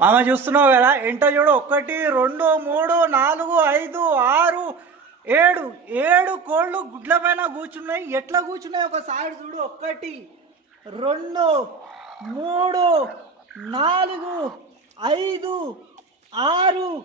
మామ చూస్తున్నావు కదా ఎంట చూడు? ఒకటి రెండు మూడు నాలుగు ఐదు ఆరు ఏడు. ఏడు కోళ్ళు గుడ్ల పైన కూర్చున్నాయి. ఎట్లా కూర్చున్నాయి ఒకసారి చూడు. ఒకటి రెండు మూడు నాలుగు ఐదు ఆరు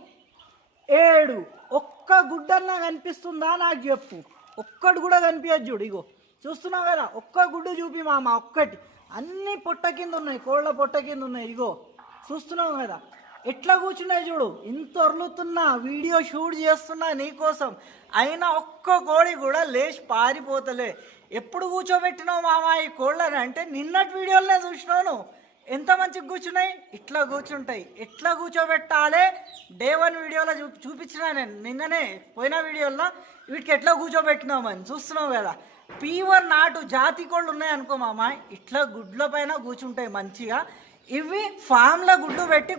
ఏడు. ఒక్క గుడ్డన్నా కనిపిస్తుందా నాకు చెప్పు. ఒక్కటి కూడా కనిపించదు చూడు ఇగో. చూస్తున్నావు కదా? ఒక్క గుడ్డు చూపి మామ ఒక్కటి. అన్ని పొట్ట కింద ఉన్నాయి కోళ్ళ పొట్ట కింద ఉన్నాయి ఇగో. చూస్తున్నావు కదా? ఎట్లా కూర్చున్నాయి చూడు? ఇంత ఒర్లుతున్నా వీడియో షూట్ చేస్తున్నా నీకోసం. అయినా ఒక్క కోడి కూడా లేచి పారిపోతలే. ఎప్పుడు కూర్చోబెట్టినావు మామ ఈ కోళ్ళని? అంటే నిన్నటి వీడియోలనే నువ్వు. ఎంత మంచిగా కూర్చున్నాయి? ఇట్లా కూర్చుంటాయి. ఎట్లా కూర్చోబెట్టాలి? డే వన్ వీడియోలో చూ చూపించిన నేను నిన్ననే పోయిన వీడియోలో వీటికి ఎట్లా కూర్చోబెట్టినామని చూస్తున్నావు కదా? పీవర్ నాటు జాతి కోళ్ళు ఉన్నాయి అనుకో మామ. ఇట్లా గుడ్ల పైన కూర్చుంటాయి మంచిగా. ఇవి ఫామ్లో గుడ్డు పెట్టి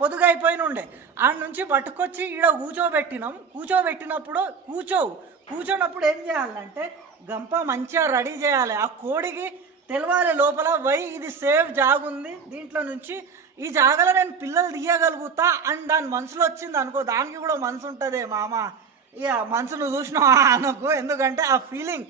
పొదుగైపోయిన ఉండే ఆడ నుంచి పట్టుకొచ్చి ఈడ కూర్చోబెట్టినాం కూర్చోబెట్టినప్పుడు కూర్చోవు కూర్చోనప్పుడు ఏం చేయాలంటే గంప మంచిగా రెడీ చేయాలి. ఆ కోడికి తెలవాలి లోపల వై ఇది సేఫ్ జాగుంది. దీంట్లో నుంచి ఈ జాగలో నేను పిల్లలు తీయగలుగుతా అండ్ దాని మనసులో వచ్చింది అనుకో. దానికి కూడా మనసు ఉంటుందే మామ ఇక మనసు నువ్వు చూసినావా అనుకో. ఎందుకంటే ఆ ఫీలింగ్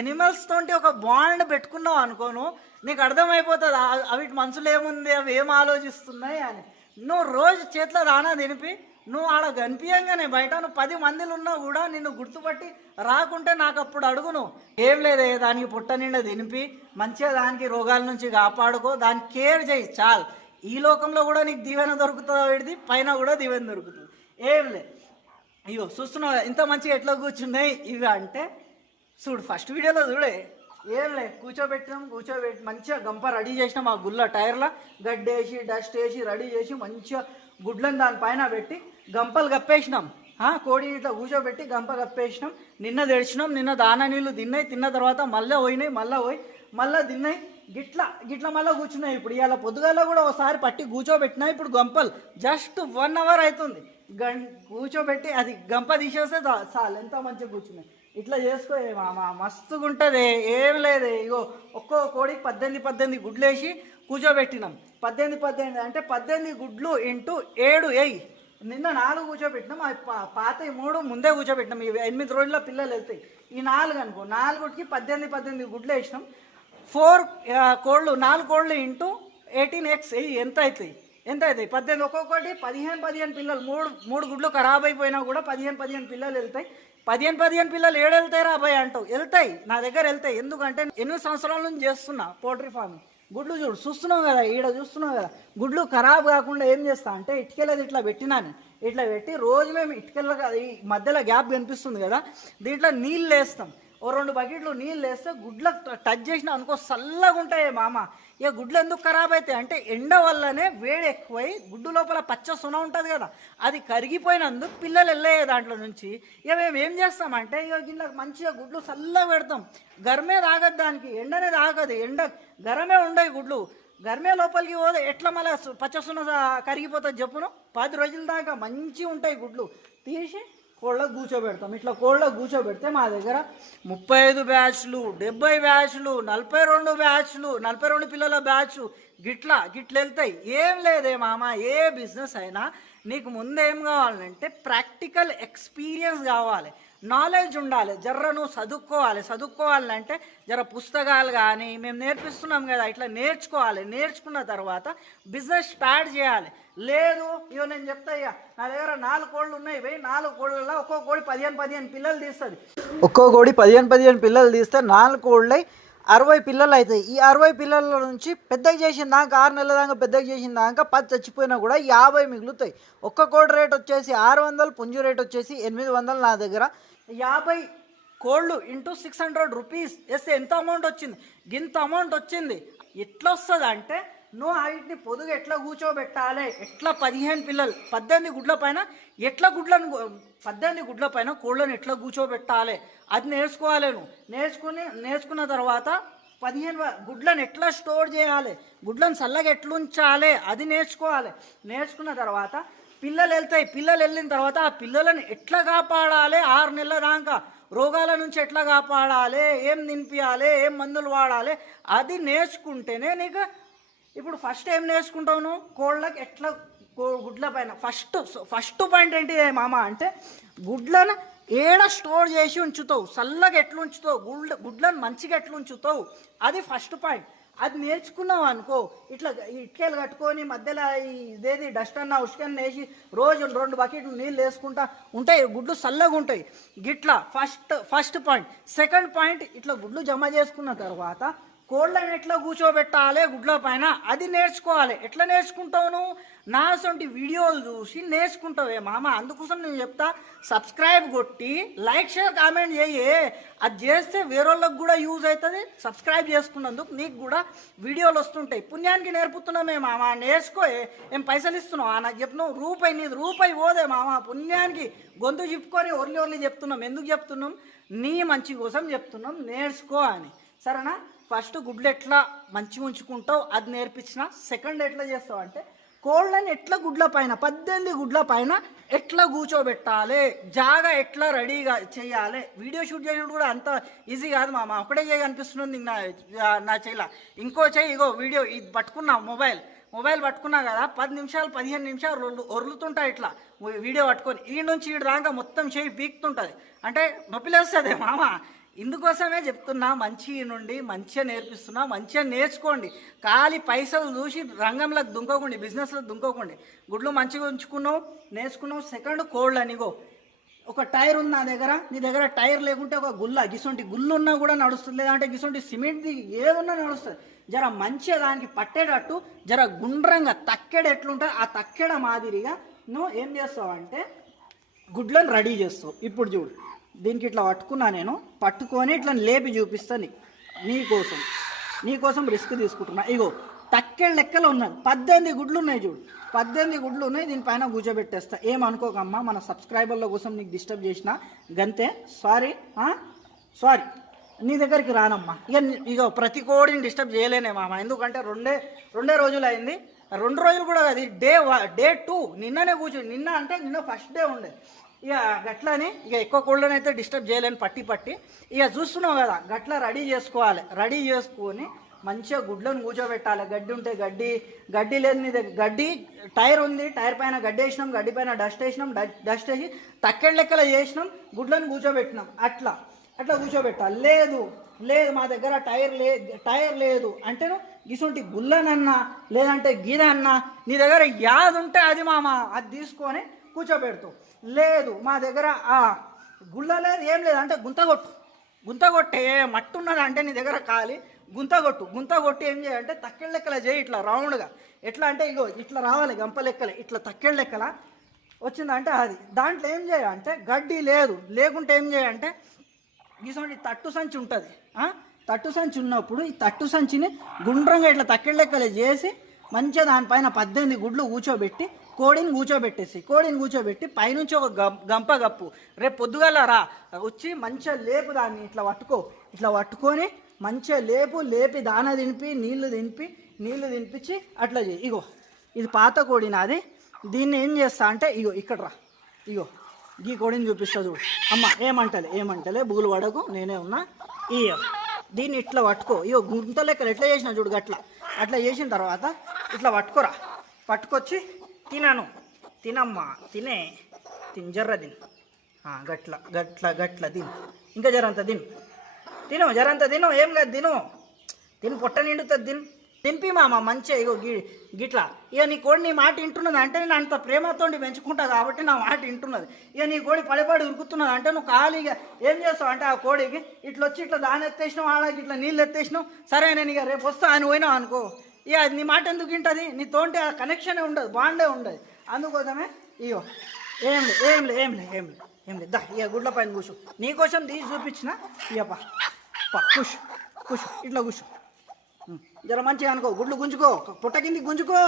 ఎనిమల్స్ తోటి ఒక బాండ్ పెట్టుకున్నావు అనుకోను నీకు అర్థమైపోతుంది? అవి మనసులో ఏముంది? అవి ఏం ఆలోచిస్తున్నాయి అని. నువ్వు రోజు చేతిలో రానా తినిపి? నువ్వు ఆడ కనిపించగానే బయట నువ్వు పది మందిలు ఉన్నా కూడా నిన్ను గుర్తుపట్టి రాకుంటే నాకు అప్పుడు అడుగును. ఏం లేదే దానికి పుట్ట నిండా తినిపి మంచిగా దానికి రోగాల నుంచి కాపాడుకో దాన్ని కేర్ చేయి చాలు. ఈ లోకంలో కూడా నీకు దీవెన దొరుకుతుందో వీడిది? పైన కూడా దీవెన దొరుకుతుంది. ఏం లేదు అయ్యో చూస్తున్నావు ఇంత మంచిగా ఎట్లా కూర్చున్నాయి? ఇవి అంటే చూడు ఫస్ట్ వీడియోలో చూడే. ఏం లే కూర్చోబెట్టినాం కూర్చోబెట్టి మంచిగా గంప రెడీ చేసినాం ఆ గుళ్ళ టైర్లో. గడ్డేసి డస్ట్ వేసి రెడీ చేసి మంచిగా గుడ్లను దానిపైన పెట్టి గంపలు కప్పేసినాం. కోడి ఇట్లా కూర్చోబెట్టి గంప కప్పేసినాం. నిన్న తెడిచినాం నిన్న దాన నీళ్ళు తిన్నాయి తిన్న తర్వాత మళ్ళీ పోయినాయి మళ్ళీ పోయి మళ్ళీ తిన్నాయి. గిట్ల గిట్ల మళ్ళీ కూర్చున్నాయి. ఇప్పుడు ఇవాళ పొద్దుగాల కూడా ఒకసారి పట్టి కూర్చోబెట్టినా ఇప్పుడు గంపలు. జస్ట్ వన్ అవర్ అవుతుంది. గం కూర్చోబెట్టి అది గంప తీసేస్తే చాలు ఎంత మంచిగా కూర్చున్నాయి. ఇట్లా చేసుకో మామా మామ మస్తుగా ఉంటుంది ఏం లేదే. ఇగో ఒక్కో కోడికి పద్దెనిమిది పద్దెనిమిది గుడ్లు వేసి కూర్చోబెట్టినాం. పద్దెనిమిది పద్దెనిమిది అంటే పద్దెనిమిది గుడ్లు ఇంటూ ఏడు ఎయి నిన్న నాలుగు కూర్చోబెట్టినాం అవి పా పాత మూడు ముందే కూర్చోబెట్టినాం. ఇవి ఎనిమిది రోజుల్లో పిల్లలు వెళ్తాయి. ఈ నాలుగు అనుకో నాలుగుకి పద్దెనిమిది పద్దెనిమిది గుడ్లు వేసినాం. ఫోర్ కోళ్ళు నాలుగు కోళ్ళు ఇంటూ ఎయిటీన్ ఎక్స్ ఎంత అవుతాయి? ఎంత అవుతాయి? పద్దెనిమిది ఒక్కొక్కటి పదిహేను పదిహేను పిల్లలు. మూడు మూడు గుడ్లు ఖరాబ్ అయిపోయినా కూడా పదిహేను పదిహేను పిల్లలు వెళ్తాయి. పదిహేను పదిహేను పిల్లలు ఏడెళ్తాయి వెళ్తాయి రాబాయ్ అంటావు. వెళ్తాయి. నా దగ్గర వెళ్తాయి. ఎందుకంటే ఎనిమిది సంవత్సరాల నుంచి చేస్తున్నా పోల్ట్రీ ఫార్మింగ్. గుడ్లు చూడు చూస్తున్నావు కదా ఈడ చూస్తున్నావు కదా. గుడ్లు ఖరాబ్ కాకుండా ఏం చేస్తా అంటే ఇటుకెళ్ళది ఇట్లా పెట్టినాను ఇట్లా పెట్టి రోజు మేము ఇటుకెళ్ళ ఈ మధ్యలో గ్యాప్ కనిపిస్తుంది కదా దీంట్లో నీళ్ళు వేస్తాం. ఓ రెండు బకెట్లు నీళ్ళు వేస్తే గుడ్లకు టచ్ చేసిన అనుకో చల్లగా ఉంటాయి మామ. ఇక గుడ్లు ఎందుకు ఖరాబ్ అవుతాయి అంటే ఎండ వల్లనే వేడి ఎక్కువై గుడ్డు లోపల పచ్చ సున ఉంటుంది కదా అది కరిగిపోయినందుకు పిల్లలు వెళ్ళాయి దాంట్లో నుంచి. ఇక మేము ఏం చేస్తామంటే ఇక గిన్నెలకు మంచిగా గుడ్లు చల్లగా పెడతాం. గరమే తాగదు దానికి ఎండనే తాగదు. ఎండ గరమే ఉండవు గుడ్లు. గర్మే లోపలికి పోతే ఎట్లా మళ్ళీ పచ్చసున్న కరిగిపోతుంది చెప్పును? పది రోజుల దాకా మంచిగా ఉంటాయి గుడ్లు. తీసి కోళ్ళకు కూర్చోబెడతాం. ఇట్లా కోళ్ళకు కూర్చోబెడితే మా దగ్గర ముప్పై ఐదు బ్యాచ్లు డెబ్బై బ్యాచ్లు నలభై రెండు బ్యాచ్లు నలభై రెండు పిల్లల బ్యాచ్ గిట్లా గిట్ల వెళ్తాయి ఏం లేదే మామ ఏ బిజినెస్ అయినా నీకు ముందేం కావాలంటే ప్రాక్టికల్ ఎక్స్పీరియన్స్ కావాలి. నాలెడ్జ్ ఉండాలి. జర్ర నువ్వు చదువుకోవాలి చదువుకోవాలంటే జర పుస్తకాలు కానీ మేము నేర్పిస్తున్నాం కదా ఇట్లా నేర్చుకోవాలి. నేర్చుకున్న తర్వాత బిజినెస్ స్టార్ట్ చేయాలి. లేదు ఇవో నేను చెప్తా నా దగ్గర నాలుగు కోళ్ళు ఉన్నాయి పోయి నాలుగు కోళ్ళలో ఒక్కో కోడి పదిహేను పదిహేను పిల్లలు తీస్తుంది. ఒక్కో కోడి పదిహేను పదిహేను పిల్లలు తీస్తే నాలుగు కోళ్ళై అరవై పిల్లలు అవుతాయి ఈ అరవై పిల్లల నుంచి పెద్దగా చేసిన దాకా ఆరు నెలల దాకా పెద్దగా చేసిన దాకా పది చచ్చిపోయినా కూడా యాభై మిగులుతాయి. ఒక్క కోడి రేట్ వచ్చేసి ఆరు వందలు పుంజు రేట్ వచ్చేసి ఎనిమిది వందలు నా దగ్గర. యాభై కోళ్ళు ఇంటూ సిక్స్ హండ్రెడ్ రూపీస్. వేస్తే ఎంత అమౌంట్ వచ్చింది? గింత అమౌంట్ వచ్చింది. ఎట్లా వస్తుంది అంటే నువ్వు వీటిని పొదుగు ఎట్లా కూర్చోబెట్టాలి? ఎట్లా పదిహేను పిల్లలు పద్దెనిమిది గుడ్ల పైన ఎట్లా గుడ్లను పద్దెనిమిది గుడ్ల పైన కోళ్ళను ఎట్లా కూర్చోబెట్టాలి? అది నేర్చుకోవాలి నువ్వు. నేర్చుకుని నేర్చుకున్న తర్వాత పదిహేను గుడ్లను ఎట్లా స్టోర్ చేయాలి? గుడ్లను చల్లగా ఎట్లా ఉంచాలి అది నేర్చుకోవాలి. నేర్చుకున్న తర్వాత పిల్లలు వెళ్తాయి. పిల్లలు వెళ్ళిన తర్వాత ఆ పిల్లలను ఎట్లా కాపాడాలి? ఆరు నెలల దాకా రోగాల నుంచి ఎట్లా కాపాడాలి? ఏం నింపించాలి ఏం మందులు వాడాలి? అది నేర్చుకుంటేనే నీకు ఇప్పుడు ఫస్ట్ ఏం నేర్చుకుంటావు నువ్వు కోళ్ళకి ఎట్లా కో- గుడ్ల పైన ఫస్ట్ ఫస్ట్ పాయింట్ ఏంటి మామ అంటే గుడ్లను ఏడ స్టోర్ చేసి ఉంచుతావు? చల్లగా ఎట్లా ఉంచుతావు? గుడ్ల గుడ్లను మంచిగా ఎట్లా ఉంచుతావు? అది ఫస్ట్ పాయింట్ అది నేర్చుకున్నావు అనుకో ఇట్లా ఇటుకలు కట్టుకొని మధ్యలో ఇదేది డస్ట్ అన్న ఉష్కన్న వేసి రోజు రెండు బకెట్లు నీళ్ళు వేసుకుంటా ఉంటాయి. గుడ్లు చల్లగా ఉంటాయి. గిట్లా first first point second point ఇట్లా గుడ్లు జమ చేసుకున్న తర్వాత కోళ్ళని ఎట్లా కూర్చోబెట్టాలి? గుడ్ల పైన. అది నేర్చుకోవాలి. ఎట్లా నేర్చుకుంటావు నువ్వు? నా సొంటి వీడియోలు చూసి నేర్చుకుంటావే మామ. అందుకోసం నేను చెప్తా సబ్స్క్రైబ్ కొట్టి లైక్ షేర్ కామెంట్ చేయి. అది చేస్తే వేరేళ్ళకి కూడా యూజ్ అవుతుంది. సబ్స్క్రైబ్ చేసుకున్నందుకు నీకు కూడా వీడియోలు వస్తుంటాయి. పుణ్యానికి నేర్పుతున్నామే మామ. నేర్చుకో. ఏం పైసలు ఇస్తున్నావు? నాకు చెప్తున్నావు రూపాయి నీది రూపాయి పోదే మామ. పుణ్యానికి గొంతు చెప్పుకొని ఒర్లి ఒర్లి చెప్తున్నాం. ఎందుకు చెప్తున్నాం? నీ మంచి కోసం చెప్తున్నాం. నేర్చుకో అని. సరేనా? ఫస్ట్ గుడ్లు ఎట్లా మంచిగా ఉంచుకుంటావు అది నేర్పించిన సెకండ్ ఎట్లా చేస్తావు అంటే కోళ్ళని ఎట్లా గుడ్ల పైన పద్దెనిమిది గుడ్ల పైన ఎట్లా కూర్చోబెట్టాలి జాగా ఎట్లా రెడీగా చేయాలి. వీడియో షూట్ చేయడం కూడా అంత ఈజీ కాదు మామ ఒకటే చేయ అనిపిస్తుంది నా నా చేయాల. ఇంకో చేయి ఇగో వీడియో ఇది పట్టుకున్నా మొబైల్. మొబైల్ పట్టుకున్నా కదా పది నిమిషాలు పదిహేను నిమిషాలు ఒర్లు ఒర్లుతుంటాయి ఇట్లా. వీడియో పట్టుకొని ఈ నుంచి ఈ దాకా మొత్తం చేయి పీక్తుంటుంది. అంటే నొప్పిలేస్తుంది మామ. ఇందుకోసమే చెప్తున్నా మంచి నుండి మంచిగా నేర్పిస్తున్నా మంచిగా నేర్చుకోండి. ఖాళీ పైసలు చూసి రంగంలోకి దుంకోకండి బిజినెస్లో దుంకోకండి. గుడ్లు మంచిగా ఉంచుకున్నావు నేర్చుకున్నావు సెకండ్ కోల్డ్ అనిగో ఒక టైర్ ఉంది నా దగ్గర నీ దగ్గర టైర్ లేకుంటే ఒక గుల్ల గిసొంటి గుళ్ళు ఉన్నా కూడా నడుస్తుంది. లేదంటే గిసొంటి సిమెంట్ది ఏదున్నా నడుస్తుంది. జర మంచిగా దానికి పట్టేటట్టు జర గుండ్రంగా తక్కెడ ఎట్లుంటుంది ఆ తక్కెడ మాదిరిగా నువ్వు ఏం చేస్తావు అంటే గుడ్లను రెడీ చేస్తావు. ఇప్పుడు చూడు. దీనికి ఇట్లా పట్టుకున్నా నేను పట్టుకొని ఇట్లా లేపి చూపిస్తాను నీకు. నీకోసం నీకోసం రిస్క్ తీసుకుంటున్నా. ఇగో తక్కెళ్ళ లెక్కలో ఉన్నది. పద్దెనిమిది గుడ్లు ఉన్నాయి చూడు. పద్దెనిమిది గుడ్లు ఉన్నాయి దీనిపైన కూర్చోబెట్టేస్తా. ఏమనుకోకమ్మా మన సబ్స్క్రైబర్ల కోసం నీకు డిస్టర్బ్ చేసిన. గంతే. Sorry sorry. నీ దగ్గరికి రానమ్మా. ఇక ఇగో ఇక ప్రతి కోడిని డిస్టర్బ్ చేయలేనే మామ. ఎందుకంటే రెండే రెండే రోజులు అయింది. రెండు రోజులు కూడా అది డే డే టూ. నిన్ననే కూర్చో. నిన్న అంటే నిన్న ఫస్ట్ డే ఉండే. ఇక గట్లని ఇక ఎక్కువ కోళ్ళని అయితే డిస్టర్బ్ చేయలేను పట్టి పట్టి. ఇక చూస్తున్నావు కదా గట్ల రెడీ చేసుకోవాలి. రెడీ చేసుకొని మంచిగా గుడ్లను కూర్చోబెట్టాలి. గడ్డి ఉంటే గడ్డి గడ్డి లేదు నీ దగ్గర గడ్డి టైర్ ఉంది. టైర్ పైన గడ్డి వేసినాం గడ్డి పైన డస్ట్ వేసినాం డస్ట్ వేసి తక్కెళ్ళ లెక్కల చేసినాం గుడ్లను కూర్చోబెట్టినాం. అట్లా అట్లా కూర్చోబెట్టాలి. లేదు లేదు మా దగ్గర టైర్ లే టైర్ లేదు. అంటే గిసుంటి గుల్లనన్నా లేదంటే గీదన్నా నీ దగ్గర యాది ఉంటే అది మామ అది తీసుకొని కూర్చోబెడతావు. లేదు మా దగ్గర ఆ గుళ్ళ లేదు ఏం లేదు అంటే గుంతగొట్టు గుంతగొట్టే మట్టు ఉన్నది అంటే నీ దగ్గర కాలి గుంత కొట్టు. గుంత కొట్టి ఏం చేయాలంటే తక్కెళ్ళ లెక్కల చేయి ఇట్లా రౌండ్గా. ఎట్లా అంటే ఇగో ఇట్లా రావాలి గంప లెక్కలే ఇట్లా తక్కెళ్ళ లెక్కల. వచ్చిందంటే అది. దాంట్లో ఏం చేయాలంటే గడ్డి లేదు. లేకుంటే ఏం చేయాలంటే ఇటువంటి తట్టు సంచి ఉంటుంది. తట్టు సంచి ఉన్నప్పుడు ఈ తట్టు సంచిని గుండ్రంగా ఇట్లా తక్కెళ్ళ లెక్కలు చేసి మంచిగా దానిపైన పద్దెనిమిది గుడ్లు కూర్చోబెట్టి కోడిని కూర్చోబెట్టేసి కోడిని కూర్చోబెట్టి పైనుంచి ఒక గంప గప్పు రేపు పొద్దుగాల రా వచ్చి మంచిగా లేపు దాన్ని ఇట్లా పట్టుకో. ఇట్లా పట్టుకొని మంచిగా లేపు లేపి దాన తినిపి నీళ్ళు తినిపి నీళ్ళు తినిపించి అట్లా చేయి. ఇగో ఇది పాత కోడి నాది. దీన్ని ఏం చేస్తా అంటే ఇగో ఇక్కడ రా. ఇగో గీ కోడిని చూపిస్తా చూడు. అమ్మ ఏమంటలే ఏమంటలే బూలు పడకు నేనే ఉన్నా. ఈ దీన్ని ఇట్లా పట్టుకో. ఇగో గుంత లెక్కలు ఎట్లా చేసిన చూడు అట్లా అట్లా చేసిన తర్వాత ఇట్లా పట్టుకోరా. పట్టుకొచ్చి తినను. తినమ్మా. తినే. తిని జర్ర గట్ల గట్ల గట్ల తిను. ఇంకా జరంత తిను. తిను జరంత తిను. ఏం కాదు తిను. తిని పొట్ట నిండుతుంది తిను. తినిపి మామ మంచిగా ఇగో గి గిట్లా. ఇక నీ కోడి నీ మాట వింటున్నది అంటే నేను అంత ప్రేమతో పెంచుకుంటా కాబట్టి నా మాట వింటున్నది. ఇక నీ కోడి పడిపడి ఉరుకుతున్నది అంటే నువ్వు ఖాళీగా ఏం చేస్తావు అంటే ఆ కోడికి ఇట్లా వచ్చి ఇట్లా దాని ఎత్తేసినావు ఆడకి ఇట్లా నీళ్ళు ఎత్తేసినావు సరే నేను ఇక రేపు వస్తా అని పోయినావు అనుకో. ఇక నీ మాట ఎందుకు వింటుంది? నీ తోటి ఆ కనెక్షనే ఉండదు బాండే ఉండదు. అందుకోసమే ఇయో ఏం ఏంలే ఏం ఏంలే ఏం లే ఏం ఏం లేదు దా ఇక గుడ్ల పైన కూర్చో. నీకోసం తీసి చూపించిన ఇక పా కూర్చో కూర్చో ఇట్లా కూర్చో. జర మంచిగా అనుకో గుడ్లు గుంజుకో పుట్ట కిందికి గుంజుకో.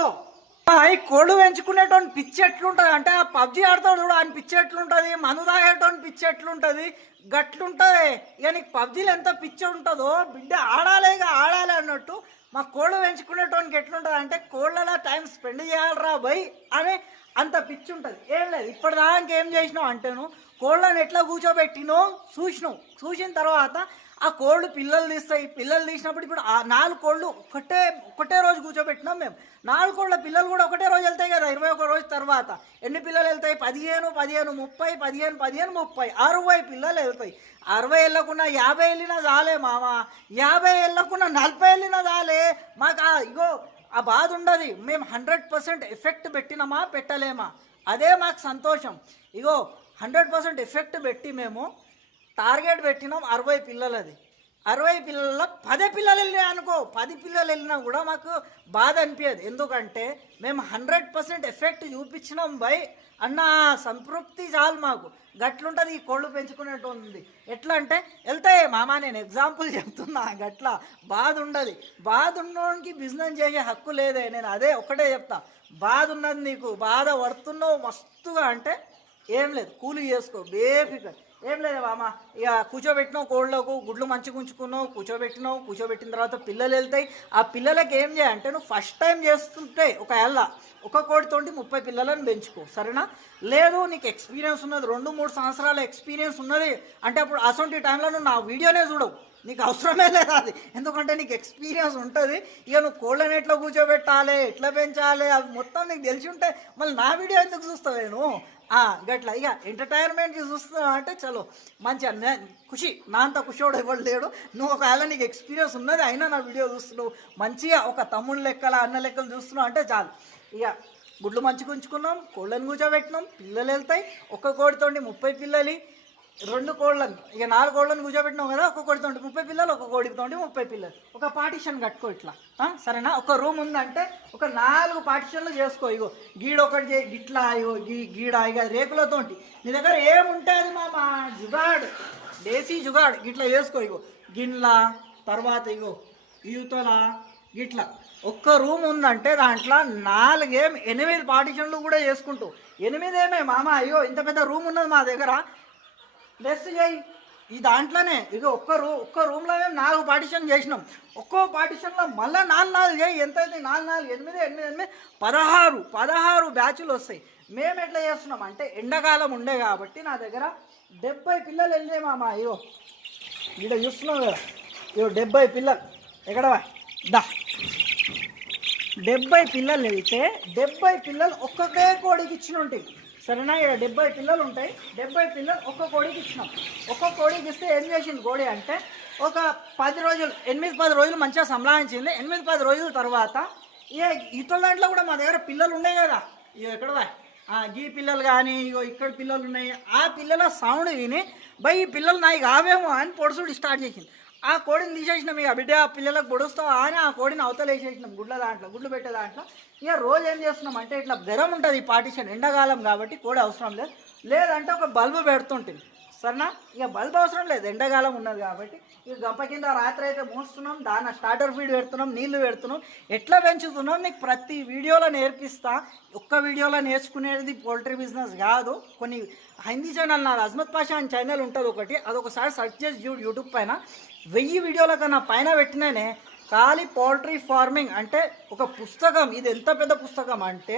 కోళ్ళు పెంచుకునేటోని పిచ్చి ఎట్లుంటుంది? అంటే ఆ పబ్జి ఆడతాడు చూడు అని పిచ్చి ఎట్లుంటుంది? మను తాగేటోని పిచ్చి ఎట్లుంటుంది? గట్లుంటుంది. ఇక నీకు పబ్జీలో ఎంత పిచ్చి ఉంటుందో బిడ్డ ఆడాలేగా ఆడాలి అన్నట్టు మా కోళ్ళు పెంచుకునేటోనికి ఎట్లుంటుంది అంటే కోళ్ళలా టైం స్పెండ్ చేయాలరా బై అని అంత పిచ్చి ఉంటుంది. ఏం లేదు ఇప్పటిదాకా ఏం చేసినావు అంటేను కోళ్ళని ఎట్లా కూర్చోబెట్టినో చూసినావు. చూసిన తర్వాత ఆ కోళ్ళు పిల్లలు తీస్తాయి పిల్లలు తీసినప్పుడు ఇప్పుడు ఆ నాలుగు కోళ్ళు ఒకటే ఒకటే రోజు కూర్చోబెట్టినాం మేము. నాలుగు కోళ్ళ పిల్లలు కూడా ఒకటే రోజు వెళ్తాయి కదా ఇరవై ఒక రోజు తర్వాత. ఎన్ని పిల్లలు వెళ్తాయి? పదిహేను పదిహేను ముప్పై పదిహేను పదిహేను ముప్పై. అరవై పిల్లలు వెళ్తాయి. అరవై వెళ్ళకుండా యాభై వెళ్ళినా చాలే మామ. యాభై వెళ్ళకుండా నలభై వెళ్ళినా చాలే. మాకు ఆ ఇగో ఆ బాధ ఉండదు. మేము హండ్రెడ్ పర్సెంట్ ఎఫెక్ట్ పెట్టినామా పెట్టలేమా? అదే మాకు సంతోషం. ఇగో హండ్రెడ్ పర్సెంట్ ఎఫెక్ట్ పెట్టి మేము టార్గెట్ పెట్టినాం అరవై పిల్లలది. అరవై పిల్లల్లో పది పిల్లలు వెళ్ళినాయి అనుకో పది పిల్లలు వెళ్ళినా కూడా మాకు బాధ అనిపించదు ఎందుకంటే మేము హండ్రెడ్ పర్సెంట్ ఎఫెక్ట్ చూపించినాం బై అన్న సంతృప్తి చాలు మాకు. గట్లుంటుంది ఈ కోళ్ళు పెంచుకునేట్టు ఉంది. ఎట్లా అంటే వెళ్తాయి మామ నేను ఎగ్జాంపుల్ చెప్తున్నా గట్ల బాధ ఉండదు. బాధ ఉన్నోడికి బిజినెస్ చేసే హక్కు లేదే. నేను అదే ఒకటే చెప్తా. బాధ ఉన్నది నీకు బాధ పడుతున్నావు మస్తుగా అంటే ఏం లేదు. కూలి చేసుకో బేఫికర్. ఏం లేదు మామ. ఇక కూర్చోబెట్టినావు కోళ్ళకు గుడ్లు మంచిగా ఉంచుకున్నావు కూర్చోబెట్టినావు కూర్చోబెట్టిన తర్వాత పిల్లలు వెళ్తాయి. ఆ పిల్లలకి ఏం చేయాలంటే నువ్వు ఫస్ట్ టైం చేస్తుంటే ఒక ఎల్ల ఒక కోడితోటి ముప్పై పిల్లలను పెంచుకో సరేనా? లేదు నీకు ఎక్స్పీరియన్స్ ఉన్నది రెండు మూడు సంవత్సరాల ఎక్స్పీరియన్స్ ఉన్నది అంటే అప్పుడు అసొంటి టైంలో నువ్వు నా వీడియోనే చూడవు. నీకు అవసరమే లేదు అది. ఎందుకంటే నీకు ఎక్స్పీరియన్స్ ఉంటుంది. ఇక నువ్వు కోళ్ళని ఎట్లా కూర్చోబెట్టాలి ఎట్లా పెంచాలి అవి మొత్తం నీకు తెలిసి ఉంటే మళ్ళీ నా వీడియో ఎందుకు చూస్తావు నేను? గట్ల. ఇక ఎంటర్టైన్మెంట్కి చూస్తున్నావు అంటే చలో మంచిగా నే- ఖుషి. నా అంత ఖుషోడు ఎవడు లేడు. నువ్వు ఒకవేళ నీకు ఎక్స్పీరియన్స్ ఉన్నది అయినా నా వీడియో చూస్తున్నావు. మంచిగా ఒక తమ్ముడు లెక్కల అన్న లెక్కలు చూస్తున్నావు అంటే చాలు. ఇక గుడ్లు మంచిగా ఉంచుకున్నాం కోళ్ళని కూర్చోబెట్టినాం పిల్లలు వెళ్తాయి. ఒక్క కోడితోండి ముప్పై పిల్లలు. రెండు కోళ్ళను ఇక నాలుగు కోళ్ళను కూర్చోబెట్టినావు కదా ఒక్క కోడితోటి ముప్పై పిల్లలు ఒక కోడితోటి ముప్పై పిల్లలు. ఒక పార్టిషన్ కట్టుకో ఇట్లా. సరేనా? ఒక రూమ్ ఉందంటే ఒక నాలుగు పార్టిషన్లు చేసుకో ఇగో. గీడ ఒకటి చే- గిట్లా ఇగో గీ గీడ ఇక రేకులతోటి నీ దగ్గర ఏముంటుంది మా మా జుగాడు. దేశీ జుగాడు. ఇట్లా చేసుకో ఇగో. గిన్నెల తర్వాత ఇగో ఈతలా ఇట్లా ఒక్క రూమ్ ఉందంటే దాంట్లో నాలుగేం ఎనిమిది పార్టిషన్లు కూడా చేసుకుంటూ ఎనిమిదేమే మామ? అయ్యో ఇంత పెద్ద రూమ్ ఉన్నది మా దగ్గర. లెస్ చేయి. ఈ దాంట్లోనే ఇక ఒక్క రూ ఒక్క రూమ్లో మేము నాలుగు పార్టిషన్ చేసినాం. ఒక్కో పార్టిషన్లో మళ్ళీ నాలుగు నాలుగు చేయి. ఎంత అయితే నాలుగు నాలుగు ఎనిమిది ఎనిమిది ఎనిమిది పదహారు పదహారు బ్యాచ్లు వస్తాయి. మేము ఎట్లా చేస్తున్నాం? అంటే ఎండాకాలం ఉండే కాబట్టి నా దగ్గర డెబ్బై పిల్లలు వెళ్ళినాయి మామ. అయ్యో ఇక్కడ చూస్తున్నాం కదా. ఇగో డెబ్బై పిల్లలు. ఎక్కడవా దా. డెబ్బై పిల్లలు వెళ్తే డెబ్బై పిల్లలు ఒక్కొక్కే కోడికి ఇచ్చిన ఉంటాయి సరేనా? ఇక్కడ డెబ్బై పిల్లలు ఉంటాయి. డెబ్బై పిల్లలు ఒక్క కోడికి ఇచ్చినాం. ఒక్క కోడికి ఇస్తే ఏం చేసింది కోడి అంటే ఒక పది రోజులు ఎనిమిది పది రోజులు మంచిగా సంలాయించింది. ఎనిమిది పది రోజుల తర్వాత ఇక ఇతర దాంట్లో కూడా మా దగ్గర పిల్లలు ఉన్నాయి కదా. ఇక ఎక్కడ గీ పిల్లలు కానీ ఇగో ఇక్కడ పిల్లలు ఉన్నాయి. ఆ పిల్లల సౌండ్ విని బై ఈ పిల్లలు నాయి కావేమో అని పొడుసుడు స్టార్ట్ చేసింది ఆ కోడిని తీసేసినాం ఇక. బిడ్డ ఆ పిల్లలకు పొడుస్తావా అని ఆ కోడిని అవతలేసేసినాం గుడ్ల దాంట్లో గుడ్లు పెట్టే దాంట్లో. ఇక రోజు ఏం చేస్తున్నాం అంటే ఇట్లా గరం ఉంటుంది ఈ పార్టీషన్ ఎండాకాలం కాబట్టి కోడి అవసరం లేదు. లేదంటే ఒక బల్బు పెడుతుంటుంది. సరేనా? ఇక బల్బ్ అవసరం లేదు. ఎండాకాలం ఉన్నది కాబట్టి ఇక గంప కింద రాత్రి అయితే మూస్తున్నాం. దాని స్టార్టర్ ఫీడ్ పెడుతున్నాం నీళ్ళు పెడుతున్నాం. ఎట్లా పెంచుతున్నాం? నీకు ప్రతి వీడియోలో నేర్పిస్తా. ఒక్క వీడియోలో నేర్చుకునేది పోల్ట్రీ బిజినెస్ కాదు. కొన్ని హిందీ ఛానల్ నాది అజ్మత్ పాషా అని ఛానల్ ఉంటుంది ఒకటి. అదొకసారి సెర్చ్ చేసి యూట్యూబ్ పైన. వెయ్యి వీడియోల కన్నా పైన పెట్టినానే ఖాళీ పౌల్ట్రీ ఫార్మింగ్ అంటే ఒక పుస్తకం. ఇది ఎంత పెద్ద పుస్తకం అంటే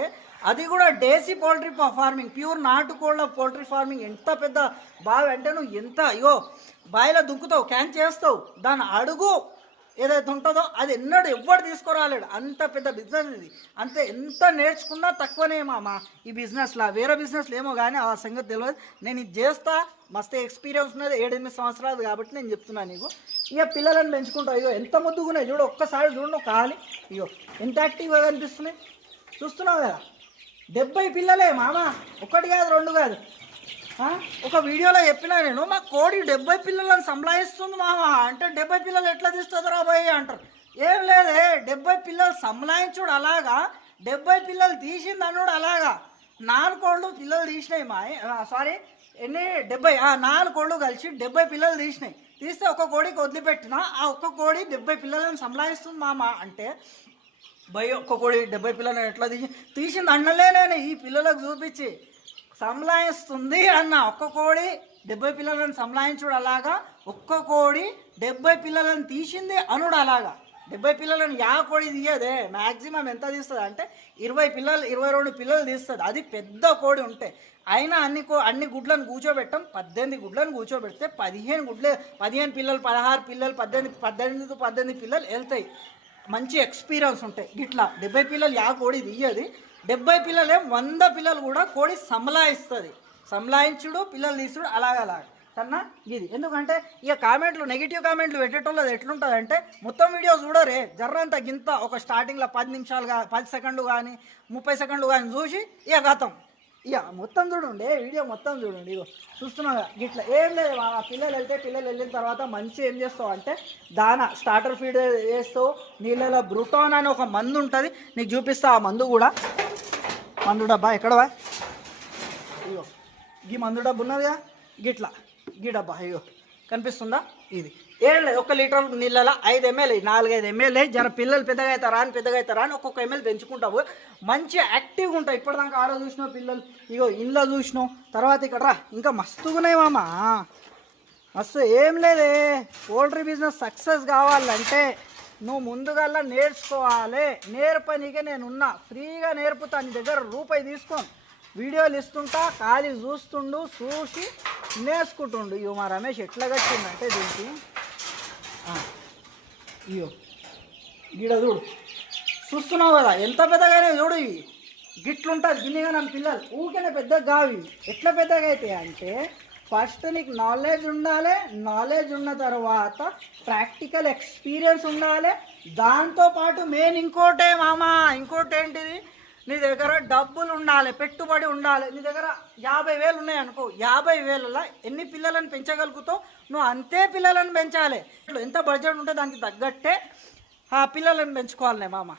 అది కూడా డేసీ పౌల్ట్రీ ఫార్మింగ్ ప్యూర్ నాటుకోళ్ళ పౌల్ట్రీ ఫార్మింగ్ ఎంత పెద్ద బావి అంటే నువ్వు ఎంత అయ్యో బావిలో దుంకుతావు క్యాన్ చేస్తావు దాని అడుగు. ఏదైతే ఉంటుందో అది ఎన్నడూ ఎవ్వడు తీసుకురాలేడు. అంత పెద్ద బిజినెస్ ఇది. అంతే ఎంత నేర్చుకున్నా తక్కువనే మామ. ఈ బిజినెస్లో వేరే బిజినెస్లో ఏమో కానీ ఆ సంగతి తెలియదు. నేను ఇది చేస్తా మస్తు ఎక్స్పీరియన్స్ ఉన్నది ఏడెనిమిది సంవత్సరాలు కాబట్టి నేను చెప్తున్నాను నీకు. ఇక పిల్లలను పెంచుకుంటా. అయ్యో ఎంత ముద్దుగున్నాయి. చూడు ఒక్కసారి చూడు కాలి అయ్యో ఎంత యాక్టివ్గా కనిపిస్తున్నాయి. చూస్తున్నావు కదా? డెబ్బై పిల్లలే మామ. ఒకటి కాదు రెండు కాదు. ఒక వీడియోలో చెప్పినా నేను మా కోడి డెబ్బై పిల్లలను సంలాయిస్తుంది మామ అంటే డెబ్బై పిల్లలు ఎట్లా తీస్తుంది రాబోయే అంటారు. ఏం లేదే డెబ్బై పిల్లలు సంలాయించుడు అలాగా. డెబ్బై పిల్లలు తీసింది అన్నాడు అలాగా. నాలుగు కోళ్ళు పిల్లలు తీసినాయి మా సారీ ఎన్ని? డెబ్బై ఆ నాలుగు కోళ్ళు కలిసి డెబ్బై పిల్లలు తీసినాయి. తీస్తే ఒక కోడికి వదిలిపెట్టిన ఆ ఒక్క కోడి డెబ్బై పిల్లలను సంలాయిస్తుంది మామ అంటే భయ ఒక్క కోడి డెబ్బై పిల్లలను ఎట్లా తీసి తీసింది అన్నలే నేను ఈ పిల్లలకు చూపించి. సంలాయిస్తుంది అన్న ఒక్క కోడి డెబ్బై పిల్లలను సంలాయించుడు అలాగా ఒక్క కోడి డెబ్బై పిల్లలను తీసింది అనుడు అలాగా. డెబ్బై పిల్లలను యా కోడి తీయదే? మ్యాక్సిమం ఎంత తీస్తుంది అంటే ఇరవై పిల్లలు ఇరవై రెండు పిల్లలు తీస్తుంది. అది పెద్ద కోడి ఉంటే. అయినా అన్ని కో అన్ని గుడ్లను కూర్చోబెట్టం. పద్దెనిమిది గుడ్లను కూర్చోబెడితే పదిహేను గుడ్లే పదిహేను పిల్లలు పదహారు పిల్లలు పద్దెనిమిది పద్దెనిమిది పద్దెనిమిది పిల్లలు వెళ్తాయి. మంచి ఎక్స్పీరియన్స్ ఉంటాయి ఇట్లా డెబ్బై పిల్లలు యా కోడి తీయది. డెబ్బై పిల్లలే వంద పిల్లలు కూడా కోడి సంలాయిస్తుంది. సంలాయించుడు పిల్లలు తీసుడు అలాగలాగ కన్నా ఇది. ఎందుకంటే ఇక కామెంట్లు నెగిటివ్ కామెంట్లు పెట్టేటోళ్ళది ఎట్లుంటుంది అంటే మొత్తం వీడియో చూడరే. జర్రంత గింత ఒక స్టార్టింగ్లో పది నిమిషాలు కానీ పది సెకండ్లు కానీ ముప్పై సెకండ్లు కానీ చూసి ఇక గతం ఇక మొత్తం చూడండి వీడియో మొత్తం చూడండి ఇగో చూస్తున్నా కదా, ఏం లేదు ఆ పిల్లలు వెళ్తే పిల్లలు వెళ్ళిన తర్వాత మంచి ఏం చేస్తావు అంటే దానా స్టార్టర్ ఫీడ్ వేస్తావు నీళ్ళలో బ్రూటాన్ అని ఒక మందు ఉంటుంది నీకు చూపిస్తా ఆ మందు కూడా. మందు డబ్బా ఎక్కడవా ఇగో ఈ మందు డబ్బు ఉన్నదిగా? గిట్లా గీ డబ్బా అయ్యో కనిపిస్తుందా? ఇది. ఏం లేదు ఒక లీటర్ నీళ్ళలో ఐదు ఎంఎల్ నాలుగైదు ఎంఎల్ జర పిల్లలు పెద్దగా అవుతారా అని పెద్దగా అవుతారా అని ఒక్కొక్క ఎంఎల్ పెంచుకుంటావు. మంచి యాక్టివ్గా ఉంటాయి ఇప్పటిదాకా ఆడ చూసినావు పిల్లలు ఇగో ఇంట్లో చూసినావు. తర్వాత ఇక్కడ రా. ఇంకా మస్తుగా ఉన్నాయి మామ. మస్తు ఏం లేదే. పోల్ట్రీ బిజినెస్ సక్సెస్ కావాలంటే నువ్వు ముందుగల్లా నేర్చుకోవాలి. నేర్పనికే నేను ఉన్నా ఫ్రీగా నేర్పుతా. నీ దగ్గర రూపాయి తీసుకోను. వీడియోలు ఇస్తుంటా ఖాళీ చూస్తుండు చూసి నేర్చుకుంటుండు. ఇవి మా రమేష్ ఎట్లా కట్టిందంటే దీనికి ఆ, ఇయ్యో. చూడు. చూస్తున్నావు కదా ఎంత పెద్దగానే చూడు ఇవి. గిట్లుంటుంది గిన్నెగా నన్ను పిల్లలు. ఊరికనే పెద్ద కావి ఎట్లా పెద్దగా అవుతాయి అంటే ఫస్ట్ నీకు నాలెడ్జ్ ఉండాలి నాలెడ్జ్ ఉన్న తర్వాత ప్రాక్టికల్ ఎక్స్పీరియన్స్ ఉండాలి. దాంతోపాటు మెయిన్ ఇంకోటే మామా ఇంకోటి ఏంటిది నీ దగ్గర డబ్బులు ఉండాలి పెట్టుబడి ఉండాలి. నీ దగ్గర యాభై వేలు ఉన్నాయి అనుకో యాభై వేలలో ఎన్ని పిల్లలను పెంచగలుగుతావు? నువ్వు అంతే పిల్లలను పెంచాలి. ఎంత బడ్జెట్ ఉంటే దానికి తగ్గట్టే ఆ పిల్లలను పెంచుకోవాలి మామ.